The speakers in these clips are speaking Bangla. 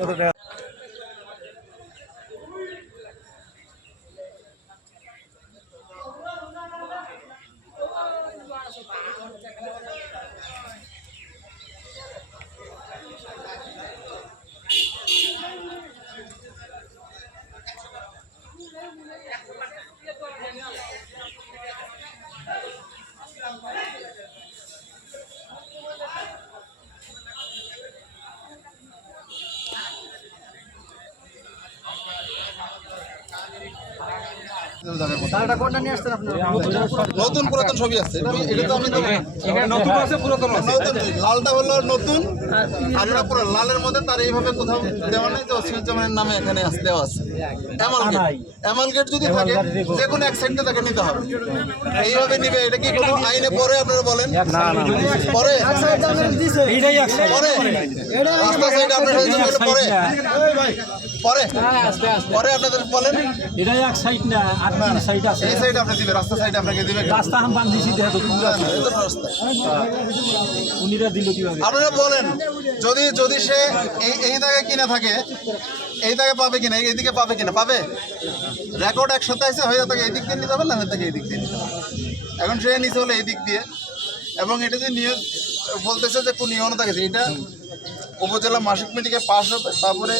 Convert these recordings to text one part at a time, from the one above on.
কথা নতুন পুরাতন ছবি আছে। এটা- এটা তো আমি দেবো না। নতুন লালটা হলো নতুন। এটা পুরো লালের মধ্যে তার এইভাবে কোথাও দেওয়া নেই যে অসিমুজ্জামানের নামে এখানে আস- দেওয়া আছে। অ্যামালগেট। অ্যামালগেট যদি থাকে যে কোনো এক সাইডে তাকে নিতে হবে। এইভাবে নিবে এটা কি কোনো আইনে পরে আপনারা বলেন? পরে? পরে? রাস্তা সাইড আপনার সাইড। পরে পরে? পরে আপনাদের বলেন। এটাই এক সাইড না আর সাইড আছে। এই সাইড আপনি দিবে রাস্তা সাইড আপনাকে দিবে। রাস্তা হাম বান্ধিছি তো রাস্তা। উনিরা দিল কীভাবে? আপনারা বলেন যদি যদি সে এই এই জায়গায় কিনে থাকে এই জায়গায় পাবে কিনা এইদিকে পাবে কিনা পাবে? রেকর্ড একসাথে আছে হয়ে তাকে এই দিক দিয়ে নিতে হবে না তাকে এই দিক দিয়ে নিতে হবে? এখন সে নিচে হলে এই দিক দিয়ে। এবং এটা যে নিয়োগ বলতেছে যে কোন নিয়ম থাকে এটা উপজেলা মাসিক মিটিংয়ে পাশ হবে তারপরে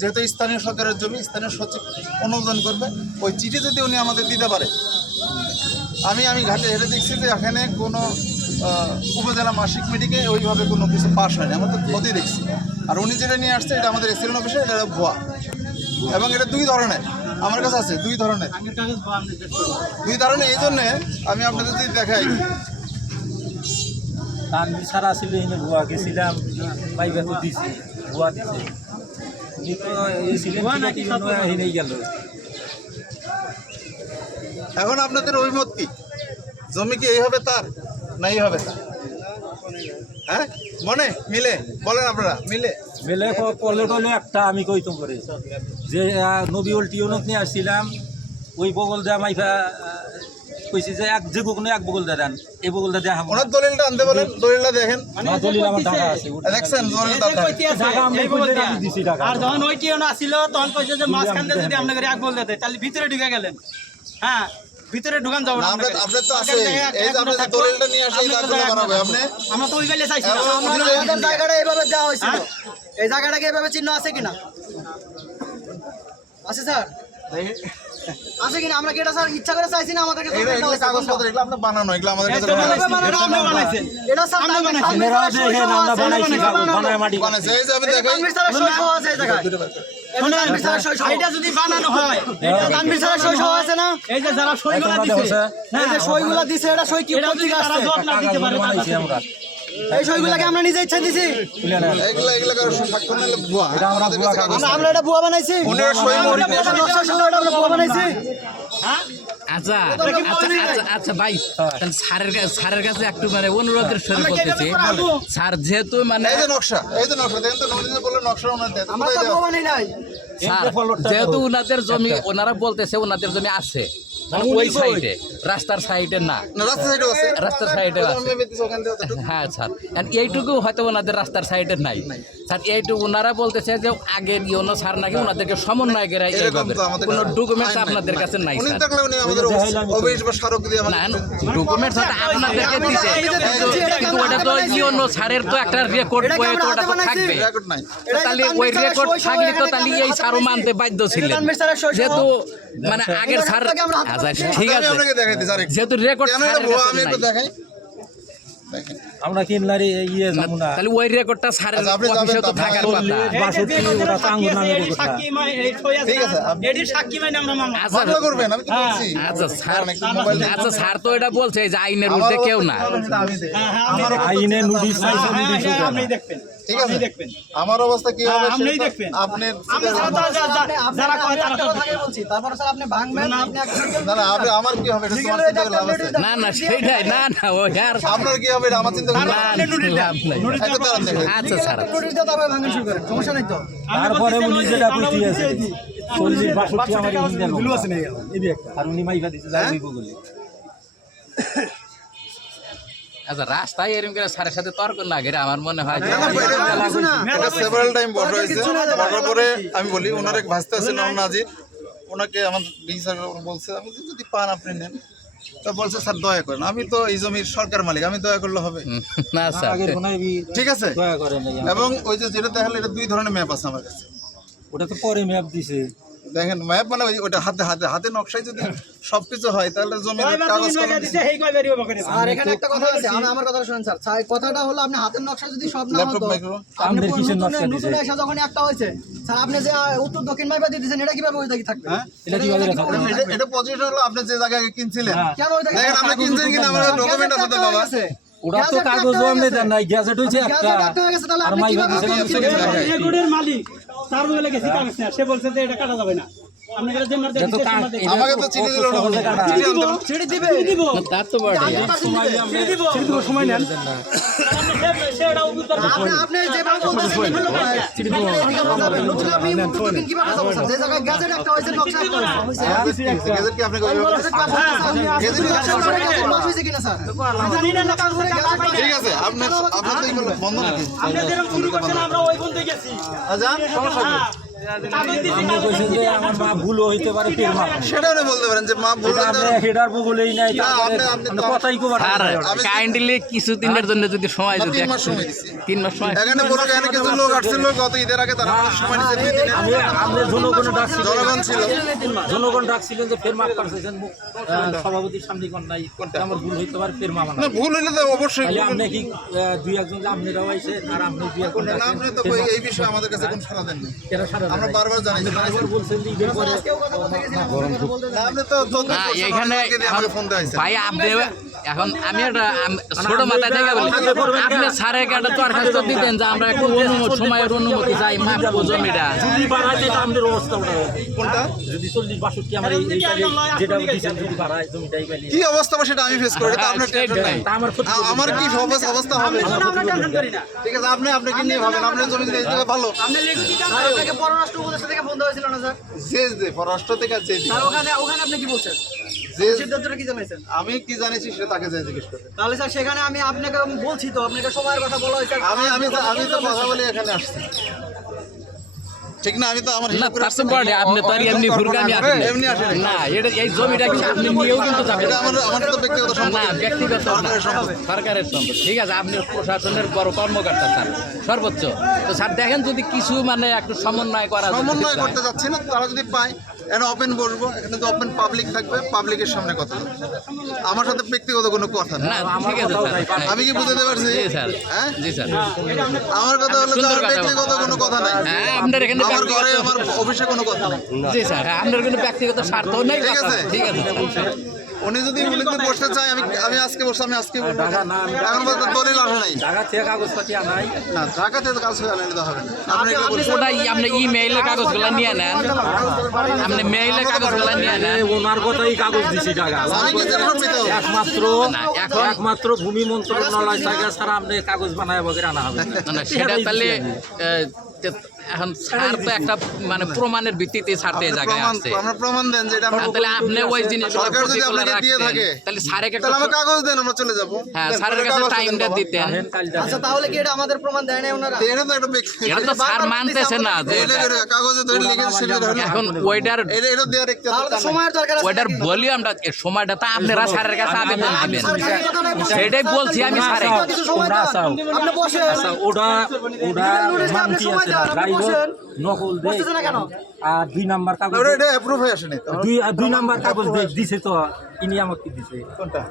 যেহেতু স্থানীয় সরকারের জমি স্থানীয় সচিব অনুমোদন করবে ওই চিঠি যদি উনি আমাদের দিতে পারে আমি আমি ঘাটে হেঁটে দেখছি যে এখানে কোনো উপজেলা মাসিক মিটিংয়ে ওইভাবে কোনো কিছু পাস হয়নি আমরা তো ক্ষতি দেখছি। আর উনি যেটা নিয়ে আসছে এটা আমাদের এসিলেন অফিসে এটা ভুয়া। এবং এটা দুই ধরনের আমার কাছে আছে দুই ধরনের। দুই ধরনের এই জন্যে আমি আপনাদের যদি দেখাই। তার সারা ছিল এনে ভুয়া গেছিলাম দিছি ভুয়া দিছে। এখন আপনাদের অভিমত কি? জমি কি এই হবে তার না হবে তার হ্যাঁ? মনে? মিলে? বলেন আপনারা মিলে? মিলে কলে টলে একটা আমি কইতো করে যে আহ, নবীল টিউনক নিয়ে আসছিলাম ওই বগল দেয়া মাইফা কইছি যে এক যে কোনো এক বগল দেন এই বগল দেয়া হাম ওনার দলিলটা আনতে বলেন দলিলটা দেখেন। না দলিল আমার টাকা আছে দেখছেন দলিলটা। টাকা আমি আমি দিছি টাকা। আর যখন ওই টিও না ছিল তখন কইছে যে মাঝখান দিয়ে যদি আপনাকে এক বল দিতে তাহলে ভিতরে ঢুকে গেলেন। হ্যাঁ ভিতরে ঢুকান যাব না, না আপনার আপনাকে। আপনার তো আছে। এই যে আপনি দলিলটা নিয়ে আসে এই আপনাদের দাগগুলো বানাবে আপনি। আমরা তো ওই বেলে চাইছিলাম এবং আমরা আপনি আমাদের জায়গাটা এইভাবে দেওয়া হয়েছিল। এই জায়গাটাকে এভাবে চিহ্ন আছে কিনা? আছে স্যার? আছে কিনা? আমরা কি এটা স্যার ইচ্ছা করে চাইছি না আমাদেরকে এটা এগুলো কাগজপত্র এগুলো আপনার বানানো এগুলো আমাদের কাছে এটা বানানো। বানাইছি, এটা আপনি বানাইছেন। এটা স্যার আমরা বানাইছি। মেরা দেখেন সই আমরা আছে, বানাইছি। বানায় মাটি। বানাইছে এই যে আমি এটা দেখাই তানভীর সই সহ আছে এই জায়গায়। এটা যদি বানানো হয় এটা তানভীর সই সহ আছে না? এই যে যারা সইগুলো এটা দিছে দেখো, এই যে সইগুলা দিছে এটা সই কি পত্রিকা তারা আসছে জবাব না দিতে পারে আমরা। এই সইগুলাকে আমরা নিজে ইচ্ছা দিছি। এগুলো এগুলো কারও নিলে ভুয়া। আমরা আমরা এটা ভুয়া বানাইছি। পনেরো সই মোহর নিয়ে আসেন। নকশা সহ এটা আমরা ভুয়া বানাইছি। আচ্ছা আচ্ছা আচ্ছা আচ্ছা ভাই তাহলে স্যারের কাছে স্যারের কাছে একটু মানে অনুরোধের স্বরে? স্যার যেহেতু মানে এই যে নকশা এই যে নকশা দেখেন তো নদীতে বললে নকশা ওনার দেন। আমরা তো ভুয়া নাই। স্যার যেহেতু ওনাদের জমি ওনারা বলতেছে ওনাদের জমি আছে। মানে ওই সাইডে রাস্তার সাইডে না। না রাস্তা সাইডে আছে। রাস্তার সাইডে আছে। হ্যাঁ স্যার। এইটুকু হয়তো ওনাদের রাস্তার সাইডে নাই। স্যার এইটুকু ওনারা বলতেছে যে আগের ইউনো স্যার নাকি ওনাদেরকে সমন্বয়কেরা এরকম এইভাবে। কোনো ডকুমেন্টস আপনাদের কাছে নাই স্যার। ডকুমেন্টস আপনাদেরকে দিছে। কিন্তু ওটা তো ইউনো স্যারের তো একটা রেকর্ড এটা বইয়ে তো ওটা তো থাকবে। রেকর্ড নাই। এটা তাহলে ওই রেকর্ড থাকলে তো তাহলে এই মানতে বাধ্য ছিলেন। যেহেতু মানে আগের স্যার এটা আচ্ছা ঠিক আছে। আপনাকে দেখাই দিচ্ছি আরেকটু। যেহেতু রেকর্ড আমি একটু দেখাই। দেখেন আমরা কিনলারি ইয়ে যাব না? তাহলে ওই রেকর্ডটা আচ্ছা, আপনি অফিসে তো থাকার কথা। ওটা আছে ঠিক আছে, না? আপনি- এটির সাক্ষী মাইনে আমরা মানবো। আচ্ছা। মামলা করবেন আমি তো বলছি। আচ্ছা স্যার আচ্ছা স্যার তো এটা বলছে যে আইনের আমার কেউ না অবস্থা আমি দেখি। হ্যাঁ, হ্যাঁ, আপনি দেখবেন। আইনে নোটিশ হ্যাঁ, চাইছে হ্যাঁ, নোটিশ হ্যাঁ, আপনি দেখবেন। ঠিক আছে? আমার অবস্থা কি হবে হ্যাঁ, আপনিই সেটা দেখবেন। আপনি আপনি- যারা কয় তারা তো বলছি। তারপরে স্যার আপনি ভাঙবেন, আপনি একটা না না আপনি- আমার কি হবে একটা আছে না না সেটাই না না ও আর আপনার কি হবে আমার চিন্তা না না, আছে? একটু আচ্ছা স্যার notice দিয়ে তারপরে ভাঙা শুরু করেন। সমস্যা নাই তো। আমরা তারপরে উনি যেটা আমরা বুঝিয়েছে। বলতেছি, চল্লিশ বাষট্টি আমার ইন্ডিয়ান আর উনি মাইফা যাই হইব বলে। আচ্ছা রাস্তায় এরকম করে স্যারের সাথে তর্ক আমার মনে হয়। সেভারাল টাইম বসা হয়েছে। বসার পরে আমি বলি ওনার এক ভাসতে আছে নাম নাজির। ওনাকে আমার ডিসি স্যার বলছে আমি যদি পান আপনি নেন। তা বলছে স্যার দয়া করেন। আমি তো এই জমির সরকার মালিক আমি দয়া করলে হবে। না স্যার। ঠিক আছে? দয়া করেন এবং ওই যে যেটা দেখালে এটা দুই ধরনের ম্যাপ আছে আমার কাছে। ওটা তো পরে ম্যাপ দিছে। দেখেন ম্যাপ মানে ওই- ওটা হাতে হাতে হাতে নকশায় যদি সবকিছু হয় তাহলে জমির কাগজ আর এখানে একটা কথা আছে আমার কথা শুনেন স্যার। স্যার কথাটা হলো আপনি হাতের নকশা যদি সব না হতো আপনি কিসের নকশা নতুন এসে যখন একটা হয়েছে স্যার আপনি যে উত্তর দক্ষিণ মাইপা দিয়ে দিয়েছেন এটা কীভাবে ওই থাকবে? হ্যাঁ? এটা কীভাবে রাখা এটা- পজিশন হলো আপনি যে জায়গায় কিনছিলেন। হ্যাঁ। কেন ওই দেখেন আপনি কিনছেন কিনা আমার ডকুমেন্ট আছে তো বাবা। ওরা তো কাগজও আপনি দেন নাই গ্যাজেট হয়েছে একটা। আর মাইফা দিছে আপনি আমি কীভাবে সেকেন্ড কিনবেন? রেকর্ডের মালিক। তার বলে গেছি কাগজ না সে বলছে যে এটা কাটা যাবে না। আমাকে তো চিঠি দিল না চিঠি দিবে দিব তার তো সময় সময় নেন আপনি যেভাবে বলতেছেন ঠিক আছে আপনার তো বন্ধ নাকি আপনি যেরকম শুরু করছেন আমরা ওই পর্যন্ত গেছি আজান সমস্যা আমার মা হইতে পারে বলতে পারেন যে মা ভুল হেডার বগলেই নাই কথাই কবার আমি- কাইন্ডলি কিছু দিনের জন্য যদি সময় যদি তিন মাস সময় দিছি। তিন মাস সময়। এখানে বড় এখানে কিছু লোক আসছিল গত ঈদের আগে তারা সময় নিচ্ছে দুই দিনের আমি আমরা জনগণে ডাকছি জনগণ ছিল। জনগণ যে ফের মাপ সভাপতির সামনে কোন নাই আমার ভুল হইতে পারে ফের মা না ভুল হলে তো অবশ্যই আপনি কি দুই একজন যে আপনারাও আইছেন আর আপনি দুই একজন আপনি তো ফের কই- মা- এই বিষয়ে আমাদের কাছে কোন সারা দেননি। এরা সারা আমরা বারবার জানি আপনি বারবার বলছেন যে ঈদের পরে কেউ কথা বলতে গেছিলাম না, আপনি তো তদন্ত না করছেন, এখানে ভাই আপনি এখন আমি একটা ছোট মাথা থেকে বলি। আপনি স্যারের একটা দরখাস্ত দিতেন যে আমরা একটু অনুমতি সময়ের অনুমতি চাই মাপ জমিটা যদি বাড়ায় যেটা আমাদের অবস্থা কোনটা যদি চল্লিশ বাষট্টি আমার যেটা দিচ্ছেন যদি বাড়ায় জমিটাই কি অবস্থা সেটা আমি ফেস করি? আপনার টেনশন নাই। আমার কি অবস্থা হবে? আমরা টেনশন করি না। ঠিক আছে আপনি আপনাকে নিয়ে ভাবেন আপনার জমি যদি ভালো। পররাষ্ট্র উপদেষ্টা থেকে ফোন দেওয়া হয়েছিল না স্যার? যে পররাষ্ট্র থেকে ওখানে ওখানে আপনি কি বলছেন? সিদ্ধান্তটা কি জানাইছেন? আমি কি জানিছি সেটা তাকে যাই জিজ্ঞেস করতে তাহলে স্যার সেখানে আমি আপনাকে বলছি তো আপনাকে সময়ের কথা বলা হয়েছে। আমি আমি আমি তো কথা বলি এখানে আসছি। ঠিক না আমি তো আমার হিসাব করে তার তো আপনি তো আর এমনি ফুরকামি আসেন। এমনি আসে না এটা এই জমিটা কিন্তু আপনি নিয়েও কিন্তু যাবেন এটা আমার আমার তো ব্যক্তিগত না ব্যক্তিগত সরকারের সম্পত্তি ঠিক আছে আপনি প্রশাসনের বড় কর্মকর্তা স্যার সর্বোচ্চ। তো স্যার দেখেন যদি কিছু মানে একটু সমন্বয় করা সমন্বয় করতে যাচ্ছি না তারা যদি পায় এখানে ওপেন বলব এখানে তো ওপেন পাবলিক থাকবে পাবলিকের সামনে কথা। আমার সাথে ব্যক্তিগত কোনো কথা না। আমি কি বুঝতে পারছি? হ্যাঁ জি স্যার। আমার কথা হলো আমার ব্যক্তিগত কোনো কথা নাই। হ্যাঁ আপনার এখানে আমার ঘরে আমার অফিসে কোনো কথা নাই। জি স্যার। আপনার কোনো ব্যক্তিগত স্বার্থ নেই। ঠিক আছে। ঠিক আছে উনি যদি উনিতে বসতে চায় আমি আমি আজকে বসে আমি আজকে না এখন পর্যন্ত দলিল আসে নাই। ঢাকা থেকে কাগজপাতি আনাই না ঢাকাতে তো কাজ আনলে তো হবে না। আপনি বলছেন। আপনি ইমেইলে কাগজগুলো নিয়ে নেন। আপনি মেইলে কাগজগুলো নিয়ে নেন। ওনার কথাই কাগজ দিছি সম্মিত একমাত্র এখন- একমাত্র ভূমি মন্ত্রণালয় থেকে ছাড়া আপনি কাগজ বানায় বগের আনা হবে না, না, সেটা তাহলে এখন স্যার তো একটা মানে প্রমাণের ভিত্তিতে ছাড়তে জায়গায় আসছে। আমরা প্রমাণ দেন যে এটা আমরা তাহলে আপনি ওই জিনিস সরকার যদি আপনাকে দিয়ে থাকে তাহলে স্যারকে তাহলে একটা আমার কাগজ দেন আমরা চলে যাব। হ্যাঁ স্যারের কাছে টাইমটা। দিতেন। আচ্ছা তাহলে কি এটা আমাদের প্রমাণ দেয় নাই ওনারা? এটা তো একটা ব্যক্তি এটা তো স্যার মানতেছে না যে কাগজে ধরে লিখে সেটা ধরে এখন ওইটার এটা একটা তাহলে সময়ের দরকার আছে ওইটার নাকি? ভলিউমটা সময়টা তো আপনারা স্যারের কাছে আবেদন দিবেন। সেটাই বলছি আমি স্যারে। আপনি বসেন আচ্ছা ওটা ওটা নোটিশ আপনি মানতি আছে। দেন, না আপনি ড্রাইভার বসেন। নকল বসতেছে না কেন? আর দুই নাম্বার কাগজ এটা অ্যাপ্রুভ হয়ে আসেনি দুই দুই নাম্বার কাগজ দিছে তো ইনি আমাকে দিছে। কোনটা?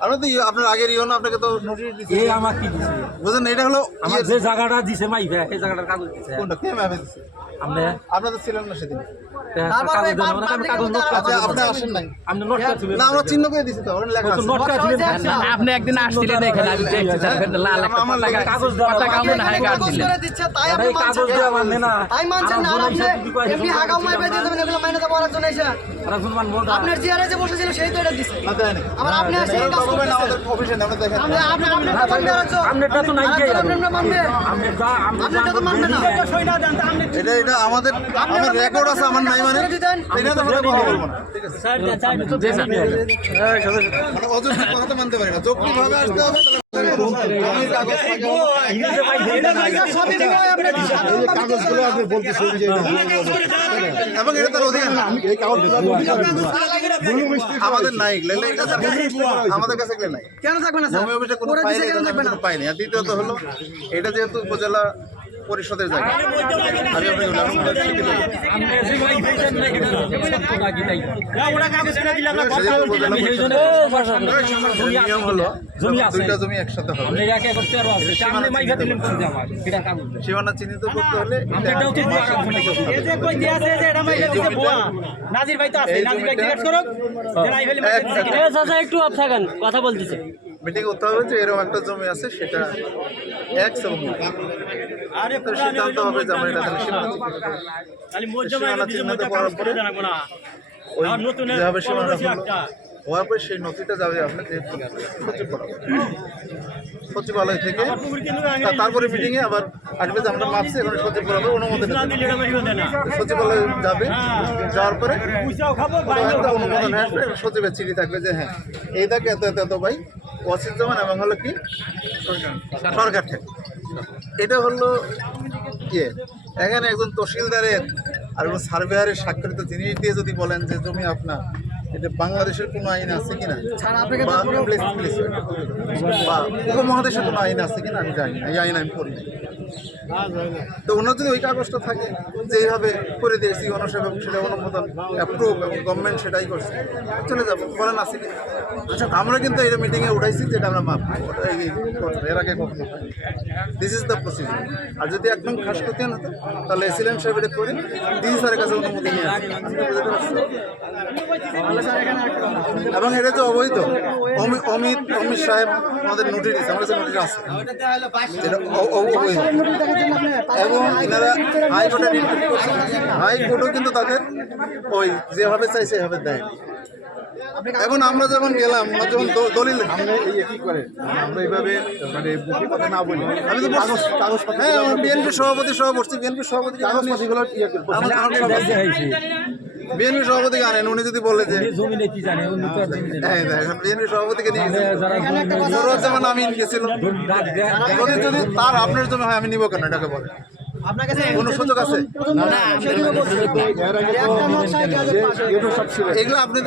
আমরা তো ইয়ে- আপনার আগের ইয়নো আপনাকে তো নোটিশ দিছি। এ আমাকে দিছে। বুঝেন এটা হলো আমার যে জায়গাটা দিছে মাইফা সেই জায়গাটার কাগজ দিছে। কোনটা? কে ম্যাপে দিছে? আপনি আপনি তো ছিলেন না সেদিন। বাপ কাগজ দেখে নোট আপনি নাই। আচ্ছা, একদিন আসছিলেন এখানে হয় আপনার চেয়ারে যে বসেছিল সেই তো এটা দিচ্ছে আবার আপনি। আমাদের নেই, নাই রেকর্ড আছে আমার নাম মানে? এটা তো আমরা কথা বলব না ঠিক আছে। স্যার মানে অযৌক্তিক কথা তো মানতে পারি না। যৌক্তিকভাবে আসতে হবে তাহলে আমি কাগজ পাই, এবং এটা তার অধিকার। আমাদের নাই আমাদের কাছে নাই। কেন থাকবে না পাইনি দ্বিতীয়ত হলো এটা যেহেতু উপজেলা পরিষদের জায়গা আমি নিয়ম হলো। দুইটা জমি একসাথে হবে। সীমানা চিহ্নিত করতে হলে নাজির ভাই তো আছে নাজির ভাই জিজ্ঞেস একটু আপ থাকেন কথা বলতেছে মিটিং করতে হবে যে এরকম একটা জমি আছে সেটা এক এবং সিদ্ধান্ত হবে যে আমরা এটা তাহলে সীমানা চিহ্নিত করব। খালি মোর জমা সীমানা দিছে চিহ্নিত মোটা করার পরে ওই যেভাবে সীমানা পরবর্তী হলো, একটা। হওয়ার পরে সেই নথিটা যাবে বরাবর। সচিবালয় থেকে তারপরে মিটিং এ আবার আসবে যে আমরা মাপছি এখন সচিব বরাবর অনুমোদন সচিবালয় যাবে যাওয়ার পরে অনুমোদন আসবে সচিবের চিঠি থাকবে যে হ্যাঁ এই দাগে এত এত এত ভাই। ওয়াসির জামান এবং হলো কি? সরকার। থেকে। এটা হলো ইয়ে এখানে একজন তহসিলদারের আর কোনো সার্ভেয়ারের স্বাক্ষরিত জিনিস দিয়ে যদি বলেন যে জমি আপনার এটা বাংলাদেশের কোনো আইন আছে কিনা? বা উপমহাদেশের কোনো আইন আছে কিনা? আমি জানি না। এই আইন আমি করি। তো ওনার যদি ওই কাগজটা থাকে যে এইভাবে করে দিয়েছি এবং সেটা অনুমোদন অ্যাপ্রুভ এবং গভর্নমেন্ট সেটাই করছে, চলে যাব। বলেন কি আচ্ছা আমরা কিন্তু এটা মিটিংয়ে উঠাইছি যেটা আমরা মাপ এর আগে কখনো দিস ইজ দ্য প্রসিজার আর যদি একদম খাস করতে হতো, তাহলে এসিলেন সাহেব এটা করে দিদি স্যারের কাছে অনুমতি নিয়ে? এবং এটা তো অবৈধ, অমি- অমিত অমিত সাহেব আমাদের নোটিশ আমার কাছে নোটিশ আছে। অবৈধ। এবং এনারা হাইকোর্টে হাইকোর্টও কিন্তু তাদের ওই যেভাবে চাই সেভাবে দেয় এখন আমরা যখন গেলাম আমরা যখন দলিল আমরা এই কি করে আমরা এইভাবে মানে বুকি কথা না বলি আমি তো কাগজ কাগজ হ্যাঁ বিএনপি সভাপতি সহ বসছি বিএনপি সভাপতি ইয়ে বিএনপি সভাপতিকে আনেন উনি যদি বলে যে কি জানে? উনি তো নেই। হ্যাঁ বিএনপি সভাপতিকে নিয়ে আপনি গেছে যারা জমি সরোজ্জামান আমিন গেছিল ডাক দেন যদি যদি তার আপনার জমি হয় আমি নিব কেন? এটাকে বলে আপনার কাছে কোনো সুযোগ আছে? এগুলো আপনি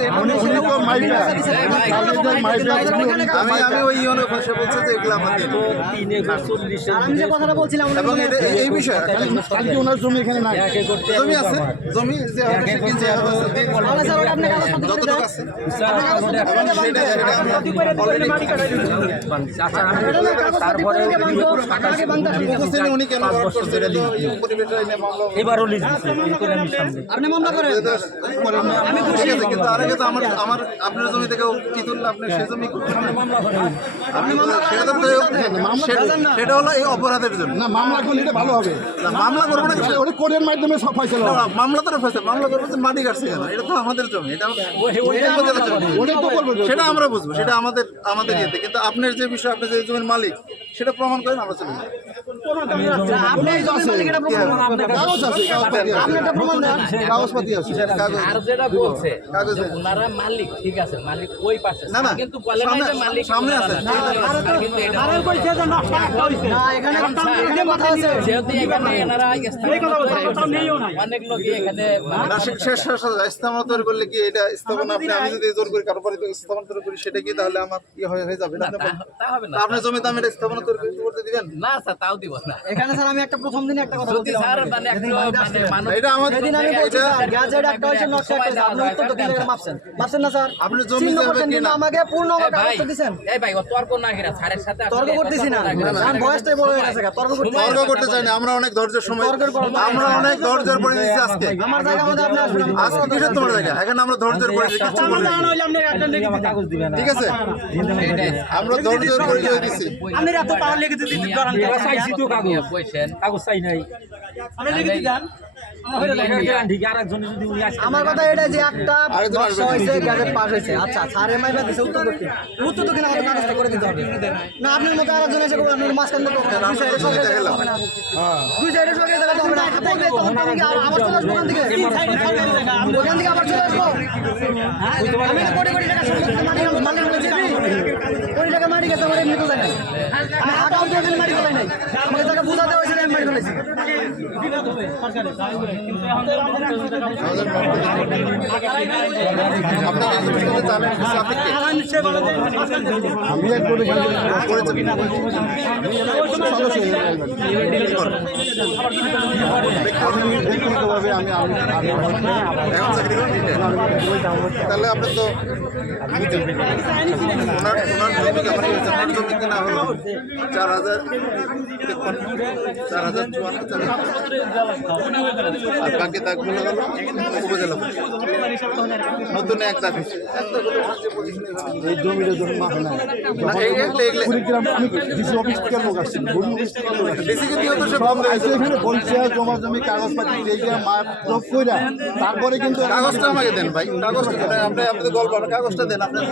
আমি আমি ওই ইউনো ভাষা বলছি যে এগুলো আমি কথাটা বলছিলাম এবং জমি আছে। জমি যে কিনছে যতটুকু আছে। সেটা সেটা আমরা তারপরে উপস্থিত উনি কেন করছে এটা মামলা এবারও লিজ দিচ্ছে এই করে আমি সামনে। আপনি মামলা করেন। আমি খুশি। কিন্তু আর আগে তো আমার আমার আপনার জমি থেকে কি তুললে আপনি সেই জমি মামলা করে আপনি সেটা হলো এই অপরাধের জন্য। না মামলা করলে এটা ভালো হবে। না, মামলা করব না। ওটা কোর্টের মাধ্যমে সব ফয়সলা মামলা তো মামলা করব যে মাটি কাটছে কেন? এটা তো আমাদের জমি এটা তো বলব। সেটা আমরা বুঝব সেটা আমাদের আমাদের ইয়েতে। কিন্তু আপনার যে বিষয় আপনি যে জমির মালিক সেটা প্রমাণ করেন আমরা চলে যাব আপনি এই জমির মালিক এটা প্রমাণ করেন। কাগজ আছে কাগজপাতি আপনি আছে। একটা প্রমাণ দেন। কাগজপাতি আছে। কাগজ আর যেটা বলছে কাগজ যে ওনারা মালিক ঠিক আছে মালিক ওই পাশে। না, না, কিন্তু বলে নাই যে সামনে- মালিক সামনে ওনারা আছে। না। আর কিন্তু এটা আরে কইছে যে নকশা একটা হইছে না এখানে এই যে কথা আছে। যেহেতু এখানে এনারা এই কথা বলছে, কোথাও নেইও নাই। অনেক লোক এখানে না, সে- শেষ শেষ স্থাপনা তৈরি করলে কি এটা স্থাপনা আপনি আমি যদি জোর করি কারও স্থাপনা তৈরি করি সেটা কি তাহলে আমার ইয়ে হয়ে হয়ে যাবে? না আপনার জমিতে আমি এটা স্থাপনা তৈরি করে- করতে দিবেন? না স্যার তাও দিব না। এখানে স্যার আমি একটা প্রথম দিনে একটা কথা যদি স্যার মানে মানে এটা আমার সেদিন আমি বলছি স্যার গ্যাজেট একটা হয়েছে নকশা একটা আপনি উত্তর তো দিলেন মাপছেন মাপছেন না স্যার। আপনি জমি যাবে? আমাকে পূর্ণ আমার ভাই কাগজটা এই ভাই ও তর্ক না গিরা স্যারের সাথে তর্ক করতেছি না। তর্ক না গিরা। আমার বয়সটাই বড় হয়ে গেছে তর্ক করতে তর্ক করতে চাই না আমরা অনেক ধৈর্যের সময় আমরা অনেক ধৈর্যের পরে দিচ্ছি আজকে। আমার জায়গা মধ্যে আপনি আসবেন আজকে কিসের তোমার জায়গা? এখন আমরা ধৈর্যের পরে বলি ঠিক আছে? আমরা ধৈর্যের পরিচয় দিচ্ছি আপনি এত পাওয়ার দিতে চাইছি তো কাগজ কাগজ চাই নাই আমার কথা এটা যে একটা নকশা হয়েছে গ্যাজেট পাস হয়েছে আচ্ছা স্যারের মাইবা দিছে উত্তর দক্ষিণ উত্তর দক্ষিণ আমাদের কাগজটা করে দিতে হবে না আপনার মতো আরেকজন এসে আপনার মাঝখান থেকে দুই সাইডে সরকার দেখালাম দুই সাইডে সরকার দেখাতে হবে না তখন আমি আবার চলে আসব ওখান থেকে ওখান থেকে আবার চলে আসব আমি কোটি কোটি টাকা সম্পত্তি মাটি মালিক বলেছি কোটি টাকা মাটি গেছে আমার এমনি তো জানি আমি আগাও তো মাটি ফেলাই নাই। আমি আপনার ব্যক্তিগতভাবে আমি এখন চাকরি করেন তাহলে আপনি তো ওনার ওনার জমি কেমন হয়েছে ওনার হলো চার হাজার চার হাজার। আর বাকি দাগগুলো হলো উপজেলা। নতুন এক দাগ। এই জমিটা জমি তারপরে কিন্তু কাগজটা আমাকে দেন ভাই কাগজটা আপনি আপনি গল্প কাগজটা দেন আপনার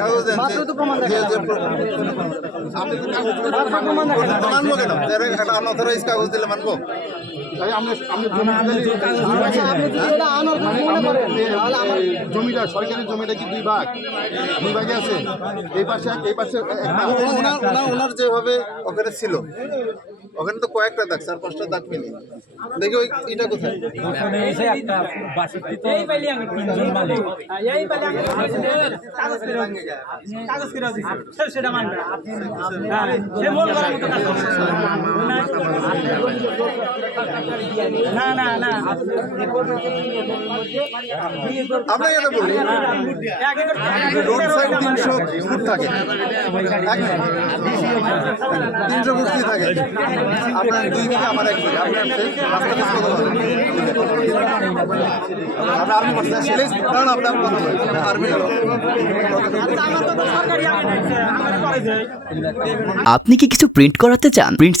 কাগজ দেন তো প্রমাণ কাগজ দিলে মানবো? আচ্ছা জমিটা সরকারি জমিটা কি দুই ভাগ? দুই ভাগে আছে? এই পাশে এই পাশে ওনার যেভাবে ওখানে ছিল ওখানে তো কয়েকটা দাগ চার পাঁচটা দাগ মিলে দেখি ওই এটা কোথায়? সে সেটা মানবে না না না আপনাকে এটা বলি রোড সাইড তিনশো ফুট থাকে। তিনশো ফুট কি থাকে। আপনার দুই বিঘা আমার এক বিঘা আপনার রাস্তা কত আর্মি কারণ আর্মি আপনি কি কিছু প্রিন্ট করাতে চান? প্রিন্টস